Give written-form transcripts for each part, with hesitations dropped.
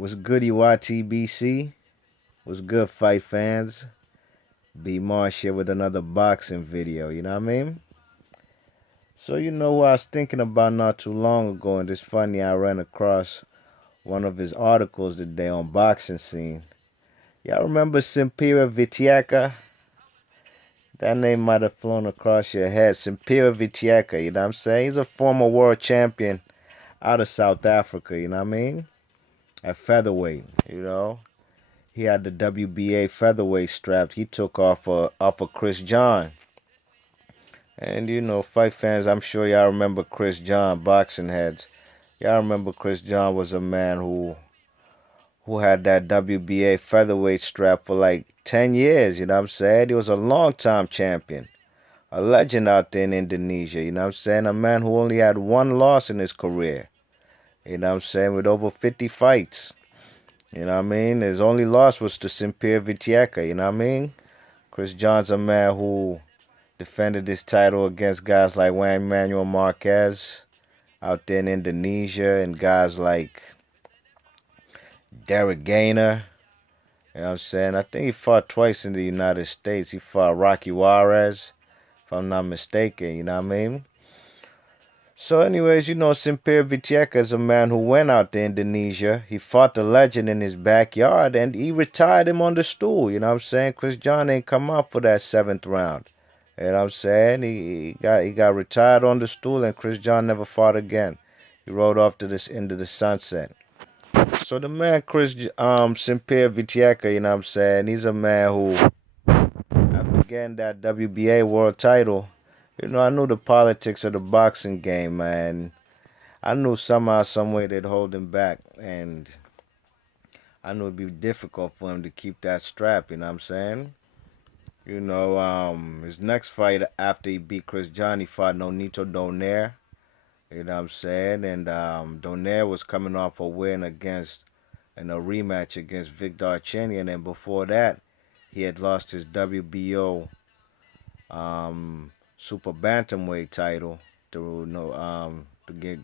What's goody YTBC? What's good, fight fans? B Marsh here with another boxing video, you know what I mean? So, you know who I was thinking about not too long ago, and it's funny, I ran across one of his articles today on boxing scene. Y'all remember Simpewe Vetyeka? That name might have flown across your head. Simpewe Vetyeka, you know what I'm saying? He's a former world champion out of South Africa, you know what I mean? At featherweight, you know? He had the WBA featherweight strapped. He took off of Chris John. And you know, fight fans, I'm sure y'all remember Chris John, boxing heads. Y'all remember Chris John was a man who had that WBA featherweight strap for like 10 years, you know what I'm saying? He was a long time champion. A legend out there in Indonesia, you know what I'm saying? A man who only had one loss in his career. You know what I'm saying? With over 50 fights. You know what I mean? His only loss was to Simpewe Vetyeka, you know what I mean? Chris John's a man who defended his title against guys like Juan Manuel Marquez out there in Indonesia and guys like Derek Gainer. You know what I'm saying? I think he fought twice in the United States. He fought Rocky Juarez, if I'm not mistaken, you know what I mean? So anyways, you know, Simpewe Vetyeka is a man who went out to Indonesia. He fought the legend in his backyard and he retired him on the stool, you know what I'm saying? Chris John ain't come out for that seventh round. You know what I'm saying? He got retired on the stool and Chris John never fought again. He rode off to this into the sunset. So the man Simpewe Vetyeka, you know what I'm saying? He's a man who after getting that WBA world title, you know, I knew the politics of the boxing game, man. I knew somehow, some way they'd hold him back, and I knew it'd be difficult for him to keep that strap. You know what I'm saying? You know, his next fight after he beat Chris John, he fought Nonito Donaire. You know what I'm saying? And Donaire was coming off a win against in a rematch against Victor Archenian, and before that, he had lost his WBO super bantamweight title to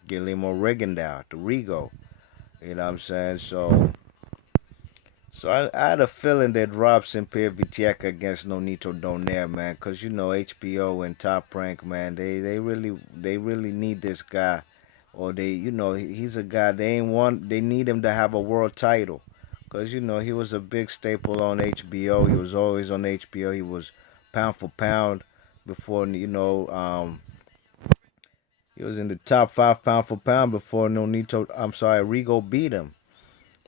Guillermo Rigondeaux, to Rigo. You know what I'm saying? So I had a feeling they'd rob Simpewe Vetyeka against Nonito Donaire, man, because you know HBO and Top Rank, man, they really need this guy, or he's a guy they need him to have a world title, because you know he was a big staple on HBO. He was always on HBO. He was pound for pound before he was in the top five pound for pound before Nonito. I'm sorry, Rigo beat him.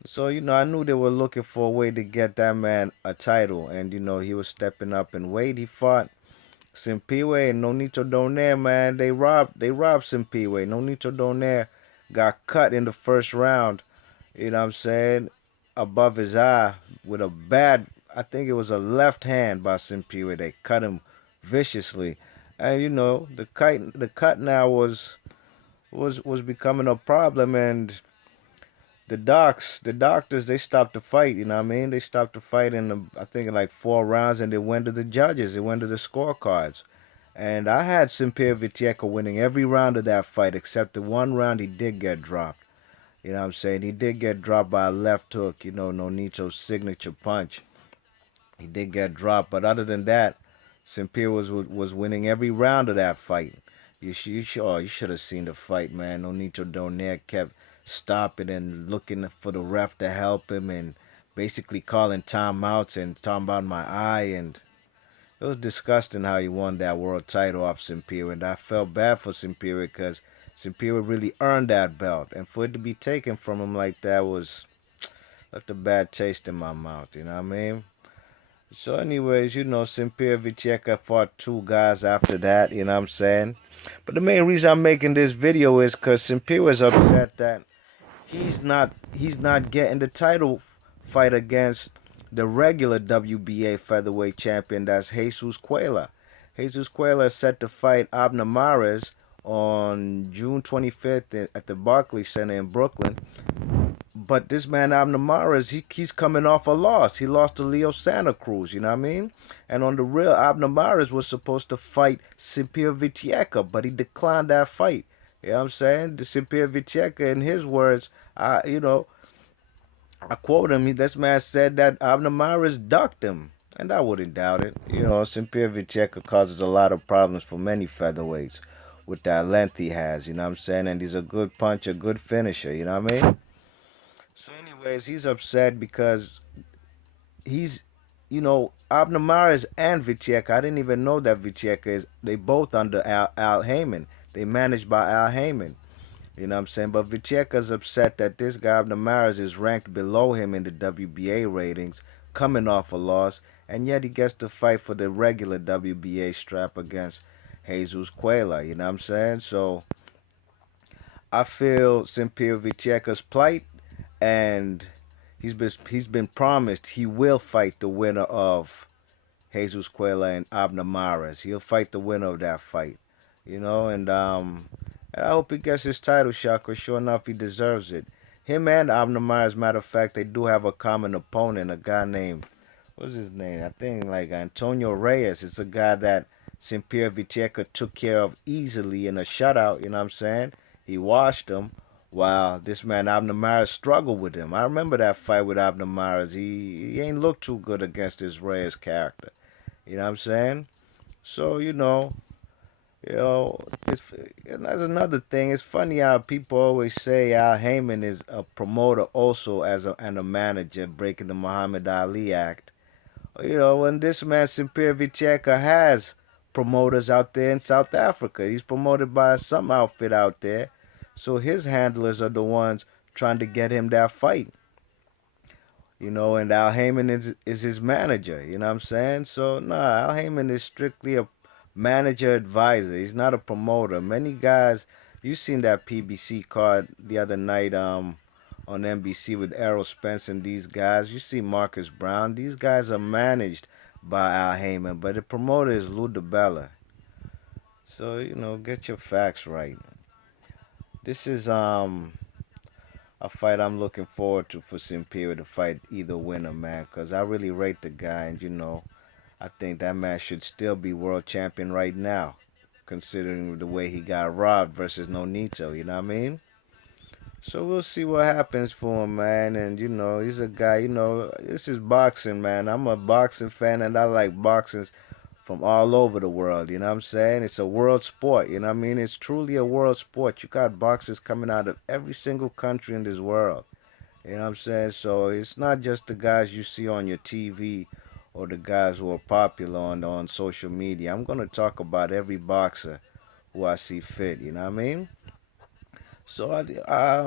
So, you know, I knew they were looking for a way to get that man a title. And, you know, he was stepping up in weight. He fought Simpewe and Nonito Donaire, man. They robbed Simpewe. Nonito Donaire got cut in the first round, you know what I'm saying, above his eye with a bad, I think it was a left hand by Simpewe. They cut him viciously. And, you know, the cut now was becoming a problem, and the doctors, they stopped the fight. You know what I mean? They stopped the fight I think in like 4 rounds, and they went to the judges. They went to the scorecards, and I had Simpewe Vetyeka winning every round of that fight except the one round he did get dropped. You know what I'm saying? He did get dropped by a left hook. You know, Nonito's signature punch. He did get dropped, but other than that, Simpewe was winning every round of that fight. You should have seen the fight, man. Nonito Donaire kept stopping and looking for the ref to help him, and basically calling timeouts and talking about my eye, and it was disgusting how he won that world title off Simpewe, and I felt bad for Simpewe because Simpewe really earned that belt, and for it to be taken from him like that was left a bad taste in my mouth. You know what I mean? So, anyways, you know, Simpewe Vetyeka fought two guys after that. You know what I'm saying? But the main reason I'm making this video is because Simpewe is upset that he's not getting the title fight against the regular WBA featherweight champion. That's Jesus Cueller. Jesus Cueller is set to fight Abner Mares on June 25th at the Barclays Center in Brooklyn. But this man Abner Mares, he's coming off a loss. He lost to Leo Santa Cruz, you know what I mean? And on the real, Abner Mares was supposed to fight Simpewe Vetyeka, but he declined that fight. You know what I'm saying? The Simpewe Vetyeka, in his words, you know, I quote him. This man said that Abner Mares ducked him, and I wouldn't doubt it. Simpewe Vetyeka causes a lot of problems for many featherweights with that length he has. You know what I'm saying? And he's a good puncher, good finisher. You know what I mean? So, anyways, he's upset because he's, Abner Mares and Vetyeka. I didn't even know that Vetyeka is. They both under Al Heyman. They managed by Al Heyman. You know what I'm saying? But Vetyeka's upset that this guy, Abner Mares, is ranked below him in the WBA ratings, coming off a loss, and yet he gets to fight for the regular WBA strap against Jesus Cueller. You know what I'm saying? So I feel Simpewe Vetyeka's plight, and he's been promised he will fight the winner of Jesus Cueller and Abner Mares. He'll fight the winner of that fight, and I hope he gets his title shot, because sure enough, he deserves it. Him and Abner Mares, matter of fact, they do have a common opponent, a guy named, what's his name? I think like Antonio Reyes. It's a guy that Simpewe Vetyeka took care of easily in a shutout, you know what I'm saying? He washed him, while this man Abner Mares struggled with him. I remember that fight with Abner Mares. He ain't looked too good against this Reyes character. You know what I'm saying? So, you know, it's and that's another thing. It's funny how people always say Al Heyman is a promoter also and a manager, breaking the Muhammad Ali Act. When this man Simpewe Vetyeka has promoters out there in South Africa. He's promoted by some outfit out there. So his handlers are the ones trying to get him that fight. And Al Heyman is his manager, you know what I'm saying? So nah, Al Heyman is strictly a manager advisor. He's not a promoter. Many guys, you seen that PBC card the other night on NBC with Errol Spence and these guys. You see Marcus Brown. These guys are managed by Al Heyman, but the promoter is Lou DiBella. So, get your facts right. This is a fight I'm looking forward to for Simpewe to fight either winner, man, because I really rate the guy, and I think that man should still be world champion right now, considering the way he got robbed versus Nonito, you know what I mean? So we'll see what happens for him, man. And he's a guy. This is boxing, man. I'm a boxing fan, and I like boxing from all over the world. You know what I'm saying? It's a world sport. You know what I mean? It's truly a world sport. You got boxers coming out of every single country in this world. You know what I'm saying? So it's not just the guys you see on your TV or the guys who are popular on social media. I'm gonna talk about every boxer who I see fit. You know what I mean? So I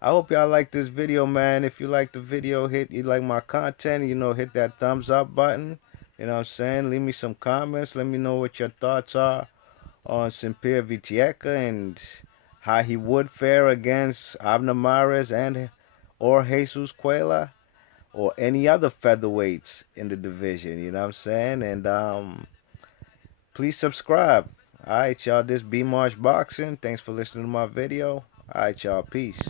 hope y'all like this video, man. If you like the video, you like my content, hit that thumbs up button. You know what I'm saying? Leave me some comments. Let me know what your thoughts are on Simpewe Vetyeka and how he would fare against Abner Mares and or Jesus Cueller or any other featherweights in the division. You know what I'm saying? And please subscribe. All right, y'all. This B Marsh Boxing. Thanks for listening to my video. All right, y'all. Peace.